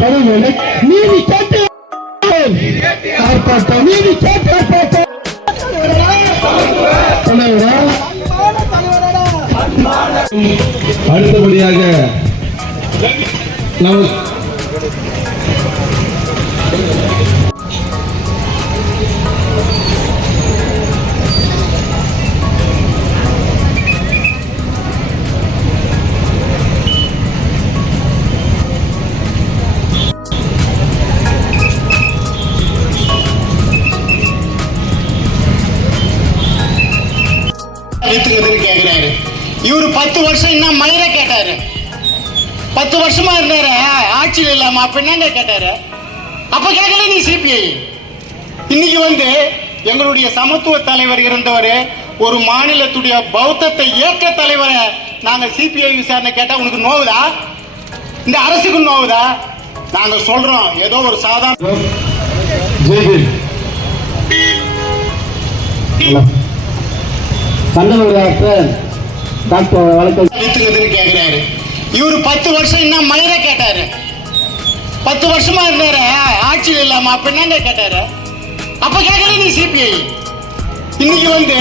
படுகொலைக்கு நீதி கேட்டு நீதி கேட்டு அடுத்தபடியாக கேட்கிறாரு. இவரு 10 வருஷம் இன்னும் மயிரை கேட்டாரு. 10 வருஷமா இருந்தாரு ஆட்சியில் இல்லாம. அப்ப என்னங்க கேட்டாரு? அப்ப கேட்கல நீ சிபிஐ. இன்னைக்கு வந்து எங்களுடைய சமத்துவ தலைவர் இருந்தவர், ஒரு மாநிலத்துடைய பௌத்தத்தை இயக்க தலைவரை நாங்க சிபிஐ விசாரணை கேட்டா உனக்கு நோவுதா? இந்த அரசுக்கு நோவுதா? நாங்க சொல்றோம் ஏதோ ஒரு சாதாரண கேட்கிறாரு. இவரு 10 வருஷம் இன்னும் மயிரை கேட்டாரு. 10 வருஷமா இருந்தாரு ஆட்சியில் இல்லாம. அப்ப என்னங்க கேட்டாரு? அப்ப கேட்கல நீ சிபிஐ. இன்னைக்கு வந்து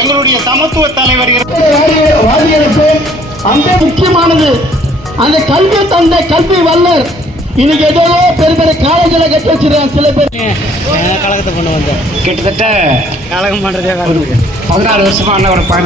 எங்களுடைய சமத்துவ தலைவர் அந்த முக்கியமானது அந்த கல்வி தந்தை கல்வி வல்லர் இன்னைக்கு ஏதோ பெரிய பெரிய காலேஜில் கட்டி வச்சிருக்காங்க சில பேர். கழகத்தை கொண்டு வந்தேன் கிட்டத்தட்ட கழகம் பண்றதே 14 வருஷமா ஒரு